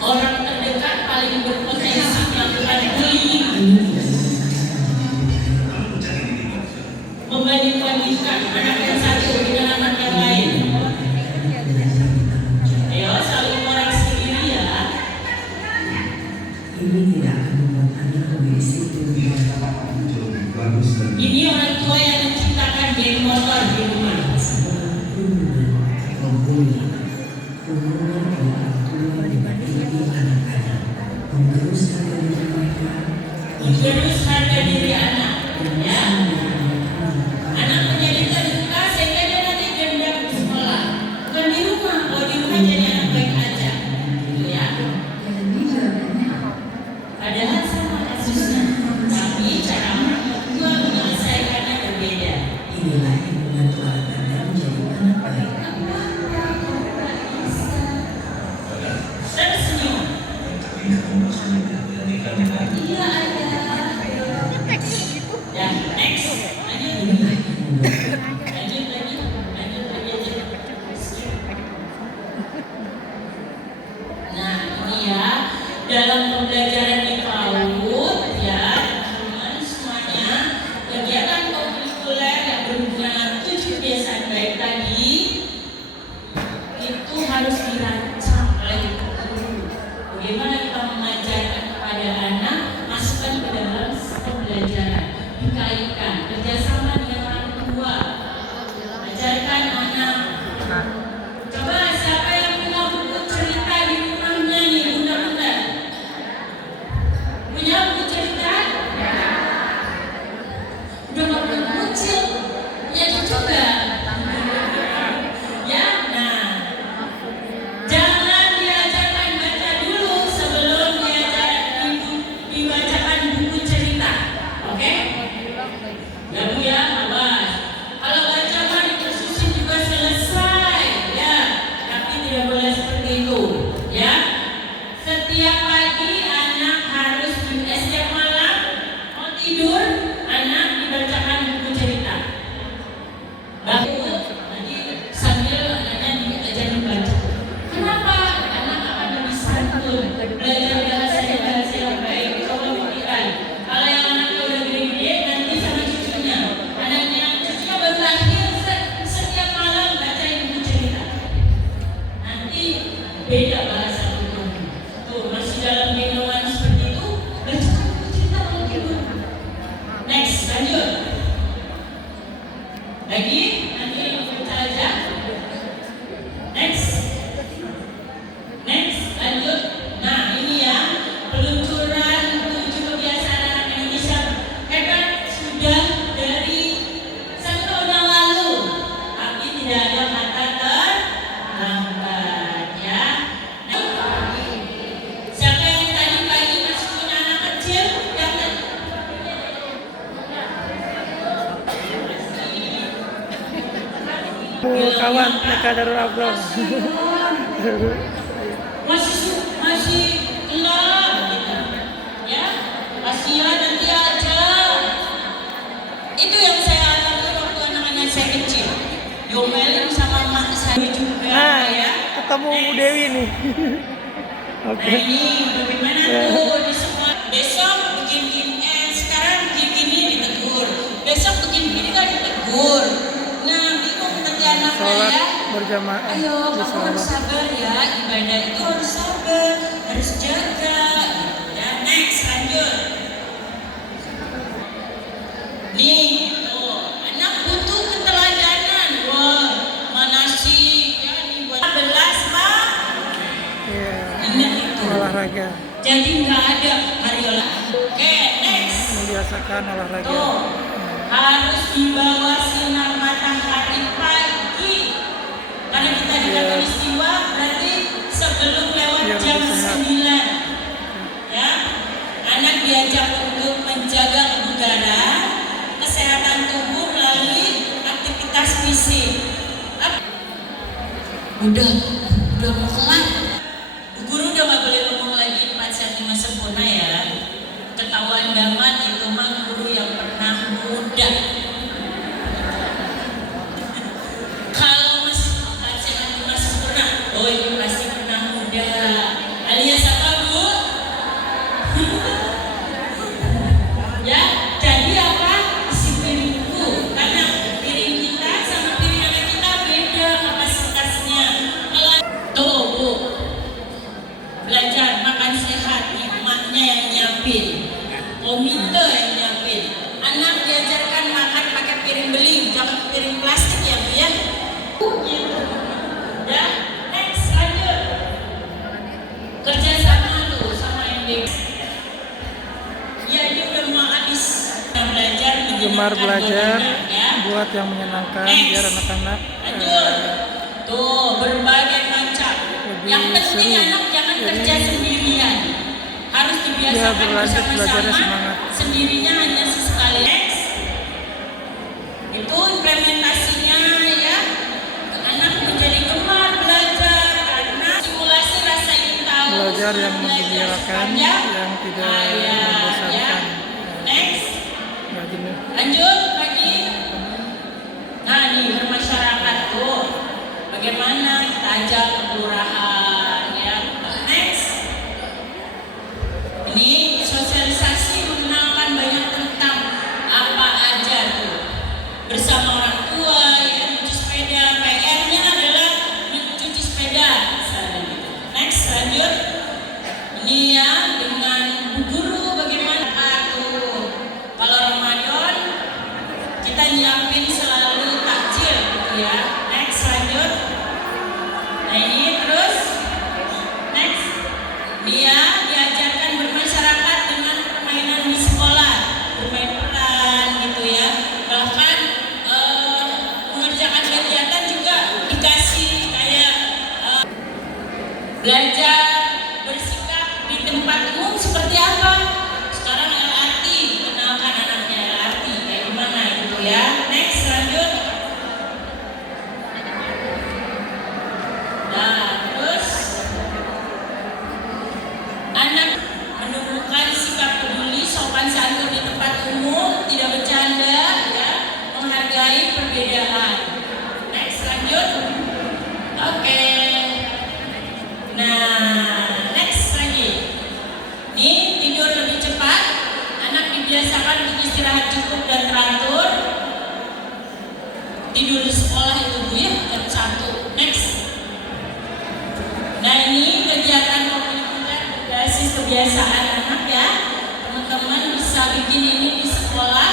orang terdekat paling berpotensi melakukan bullying, membanding-bandingkan anak yang satu dengan anak yang lain. Ayo saling koreksi diri ya. Ini tidak akan membuat anak lebih disiplin. Ini orang tua yang menciptakan geng motor di rumah. Menggerus harga diri anak, ya. Anak menjadi terbuka sehingga dia nanti gendam di sekolah, bukan di rumah. Kalau di rumah jadi anak baik aja, gitu ya. Padahal sama kasusnya, tapi cara orang tua menyelesaikannya berbeda. Inilah yang membantu anak Anda menjadi anak baik. Tersenyum. Iya ada. Ya, next. Lanjut lagi aja. Nah, ini ya dalam pembelajaran di PAUD ya, teman-teman semuanya, kegiatan kurikuler yang berhubungan 7 kebiasaan baik tadi itu harus dirancang oleh guru. Bagaimana kita mengajarkan kepada anak, masukkan ke dalam pembelajaran, dikaitkan kerjasama dengan orang tua, ajarkan anak. Coba siapa yang punya buku cerita di rumahnya nih, bunda-bunda? Punya buku cerita? Udah nggak punya kecil, punya cucu nggak? Ya, nah, jangan diajarkan baca dulu sebelum dibacakan buku cerita, oke? Ya Bu ya, awas. Kalau baca mah dikhususin juga selesai, ya. Tapi tidak boleh seperti itu, ya. Setiap pagi anak harus setiap malam mau tidur, anak dibacakan buku cerita. Bagus. Nanti sambil anaknya diajar membaca. Kenapa? Anak akan lebih santun, belajar bahasa yang baik. Coba pikirkan. Kalau yang anaknya udah gede-gede, nanti sama cucunya. Anaknya cucunya baru lahir, setiap malam bacain buku cerita. Nanti beda bahasa rumahnya. Tuh, masih dalam gendongan seperti itu, baca buku cerita kalau tidur. Next, lanjut. Lagi, nanti baca aja. Next, lanjut. Nah, ini ya peluncuran 7 kebiasaan anak Indonesia hebat sudah dari 1 tahun yang lalu, tapi tidak ada kata terlambat, ya. Siapa yang tadi pagi masih punya anak kecil? Jangan. Kawan mereka Darul Abrar. masih gelap gitu. Ya, kasihan nanti aja. Itu yang saya alami waktu anak-anak saya kecil. Diomelin sama mak saya juga, Nah, ya. ketemu Bu Dewi nih. Oke. Nah ini bagaimana tuh di sekolah. Besok bikin gini, sekarang bikin gini ditegur. Besok bikin gini kan ditegur. Nah bingung nanti anak Sholat saya. berjamaah Ayo di kamu sholat. harus sabar ya, ibadah itu harus sabar, harus jaga. Ya, next lanjut. Nih, tuh anak butuh keteladanan. Wah, mana sih? Ya nih buat 11 Pak. Iya. Ingat itu. Olahraga. Jadi nggak ada hari olahraga. Oke, next. Membiasakan olahraga. Tuh, harus dibawa sinar matahari pagi. Karena kita di Katulistiwa berarti sebelum lewat Iya, jam lebih sehat. 9. Ya, anak diajak untuk menjaga kebugaran, kesehatan tubuh melalui aktivitas fisik. Udah mau kelar. Guru udah nggak boleh ngomong lagi 4 sehat 5 sempurna ya. Ketahuan daman itu mah guru yang pernah muda. Kalau masih 4 sehat 5 sempurna, oh ini pasti pernah muda. Alias gemar belajar, ya. buat yang menyenangkan biar anak-anak Lanjut. Tuh, berbagai macam. lebih Yang penting seru. anak jangan Jadi, kerja sendirian. Harus ya, dibiasakan berlanjut belajarnya bersama-sama. semangat. Sendirinya hanya sesekali. Next. Itu implementasinya ya. Anak menjadi gemar belajar karena simulasi rasa ingin tahu. Belajar yang belajar menggembirakan, sepanjang yang tidak hayat, membosankan. ya. Next. Nggak jenuh. Lanjut lagi. Nah, nih bermasyarakat tuh. Bagaimana kita ajak ke kelurahan ya. Next. Ini sosialisasi mengenalkan banyak tentang apa aja tuh. Bersama orang tua ya, mencuci sepeda. PR-nya adalah mencuci sepeda. Misalnya gitu. Next, lanjut. Ini ya dengan Bu Guru bagaimana tuh. Kalau Ramadan kita nyiapin selalu takjil gitu ya. Next, lanjut. Nah ini terus. Next. Dia diajarkan bermasyarakat dengan permainan di sekolah, bermain peran gitu ya. Bahkan mengerjakan kegiatan juga dikasih kayak belajar bersikap di tempat umum seperti apa. Sekarang LRT, kenalkan anaknya LRT kayak gimana gitu ya. Next, lanjut. Nah, terus anak menumbuhkan sikap peduli, sopan santun di tempat umum, tidak bercanda, ya, menghargai perbedaan. Next, lanjut. Oke. Nah, next lagi. Nih, tidur lebih cepat. Anak dibiasakan untuk istirahat cukup dan teratur. Tidur di sekolah itu Bu ya, jam 1. Next. Nah ini kegiatan komunitas berbasis kebiasaan anak ya. Teman-teman bisa bikin ini di sekolah